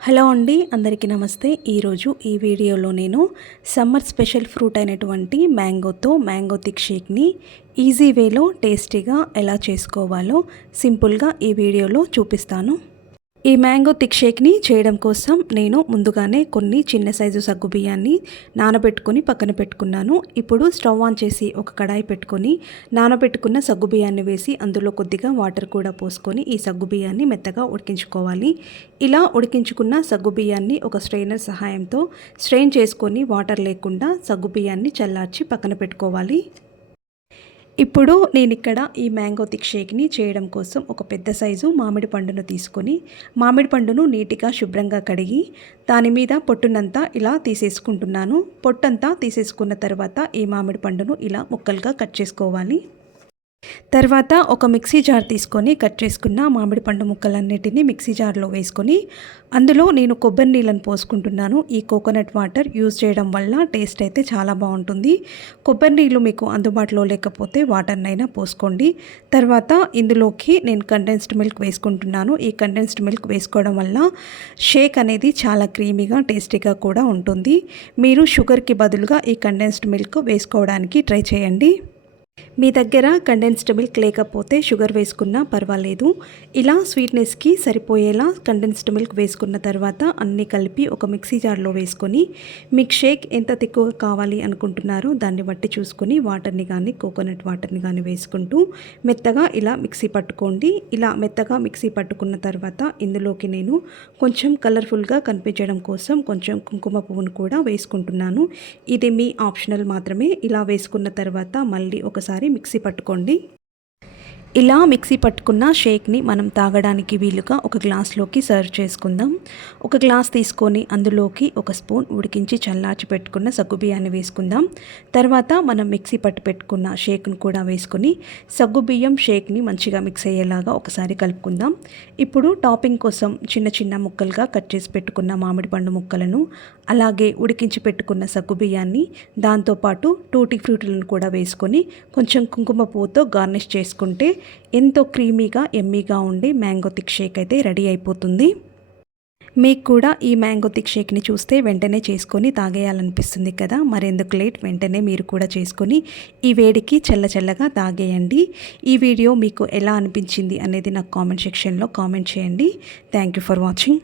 Hello అండి, అందరికీ నమస్తే. ఈరోజు ఈ వీడియోలో నేను సమ్మర్ స్పెషల్ ఫ్రూట్ అయినటువంటి మ్యాంగో థిక్ షేక్ని ఈజీ వేలో టేస్టీగా ఎలా చేసుకోవాలో సింపుల్గా ఈ వీడియోలో చూపిస్తాను. ఈ మ్యాంగో థిక్ షేక్ని చేయడం కోసం నేను ముందుగానే కొన్ని చిన్న సైజు సగ్గుబియ్యాన్ని నానబెట్టుకొని పక్కన పెట్టుకున్నాను. ఇప్పుడు స్టవ్ ఆన్ చేసి ఒక కడాయి పెట్టుకొని నానబెట్టుకున్న సగ్గుబియ్యాన్ని వేసి అందులో కొద్దిగా వాటర్ కూడా పోసుకొని ఈ సగ్గుబియ్యాన్ని మెత్తగా ఉడికించుకోవాలి. ఇలా ఉడికించుకున్న సగ్గుబియ్యాన్ని ఒక స్ట్రెయినర్ సహాయంతో స్ట్రెయిన్ చేసుకొని వాటర్ లేకుండా సగ్గుబియ్యాన్ని చల్లార్చి పక్కన పెట్టుకోవాలి. ఇప్పుడు నేను ఇక్కడ ఈ మ్యాంగో థిక్ షేక్ని చేయడం కోసం ఒక పెద్ద సైజు మామిడి పండును తీసుకొని మామిడి పండును నీట్గా శుభ్రంగా కడిగి దాని మీద పొట్టునంతా ఇలా తీసేసుకుంటున్నాను. పొట్టంతా తీసేసుకున్న తర్వాత ఈ మామిడి పండును ఇలా ముక్కలుగా కట్ చేసుకోవాలి. తర్వాత ఒక మిక్సీ జార్ తీసుకొని కట్ చేసుకున్న మామిడి పండు ముక్కలన్నిటిని మిక్సీ జార్లో వేసుకొని అందులో నేను కొబ్బరి నీళ్ళని పోసుకుంటున్నాను. ఈ కోకోనట్ వాటర్ యూజ్ చేయడం వల్ల టేస్ట్ అయితే చాలా బాగుంటుంది. కొబ్బరి నీళ్ళు మీకు అందుబాటులో లేకపోతే వాటర్నైనా పోసుకోండి. తర్వాత ఇందులోకి నేను కండెన్స్డ్ మిల్క్ వేసుకుంటున్నాను. ఈ కండెన్స్డ్ మిల్క్ వేసుకోవడం వల్ల షేక్ అనేది చాలా క్రీమీగా టేస్టీగా కూడా ఉంటుంది. మీరు షుగర్కి బదులుగా ఈ కండెన్స్డ్ మిల్క్ వేసుకోవడానికి ట్రై చేయండి. మీ దగ్గర కండెన్స్డ్ మిల్క్ లేకపోతే షుగర్ వేసుకున్నా పర్వాలేదు. ఇలా స్వీట్నెస్కి సరిపోయేలా కండెన్స్డ్ మిల్క్ వేసుకున్న తర్వాత అన్నీ కలిపి ఒక మిక్సీ జార్లో వేసుకొని మీకు షేక్ ఎంత తిక్కువ కావాలి అనుకుంటున్నారో దాన్ని బట్టి చూసుకొని వాటర్ని కానీ కోకోనట్ వాటర్ని కానీ వేసుకుంటూ మెత్తగా ఇలా మిక్సీ పట్టుకోండి. ఇలా మెత్తగా మిక్సీ పట్టుకున్న తర్వాత ఇందులోకి నేను కొంచెం కలర్ఫుల్గా కనిపించడం కోసం కొంచెం కుంకుమ పువ్వును కూడా వేసుకుంటున్నాను. ఇది మీ ఆప్షనల్ మాత్రమే. ఇలా వేసుకున్న తర్వాత మళ్ళీ ఒకసారి మిక్సీ పట్టుకోండి. ఇలా మిక్సీ పట్టుకున్న షేక్ని మనం తాగడానికి వీలుగా ఒక గ్లాస్లోకి సర్వ్ చేసుకుందాం. ఒక గ్లాస్ తీసుకొని అందులోకి ఒక స్పూన్ ఉడికించి చల్లార్చి పెట్టుకున్న సగ్గుబియ్యాన్ని వేసుకుందాం. తర్వాత మనం మిక్సీ పట్టు పెట్టుకున్న షేక్ను కూడా వేసుకొని సగ్గుబియ్యం షేక్ని మంచిగా మిక్స్ అయ్యేలాగా ఒకసారి కలుపుకుందాం. ఇప్పుడు టాపింగ్ కోసం చిన్న చిన్న ముక్కలుగా కట్ చేసి పెట్టుకున్న మామిడి పండు ముక్కలను అలాగే ఉడికించి పెట్టుకున్న సగ్గుబియ్యాన్ని దాంతోపాటు టూటీ ఫ్రూట్లను కూడా వేసుకొని కొంచెం కుంకుమ పువ్వుతో గార్నిష్ చేసుకుంటే ఎంతో క్రీమీగా ఎమ్మీగా ఉండే మ్యాంగో థిక్ షేక్ అయితే రెడీ అయిపోతుంది. మీకు కూడా ఈ మ్యాంగో థిక్ షేక్ని చూస్తే వెంటనే చేసుకొని తాగేయాలనిపిస్తుంది కదా. మరెందుకు లేట్, వెంటనే మీరు కూడా చేసుకొని ఈ వేడికి చల్లగా తాగేయండి. ఈ వీడియో మీకు ఎలా అనిపించింది అనేది నాకు కామెంట్ సెక్షన్లో కామెంట్ చేయండి. Thank you for watching.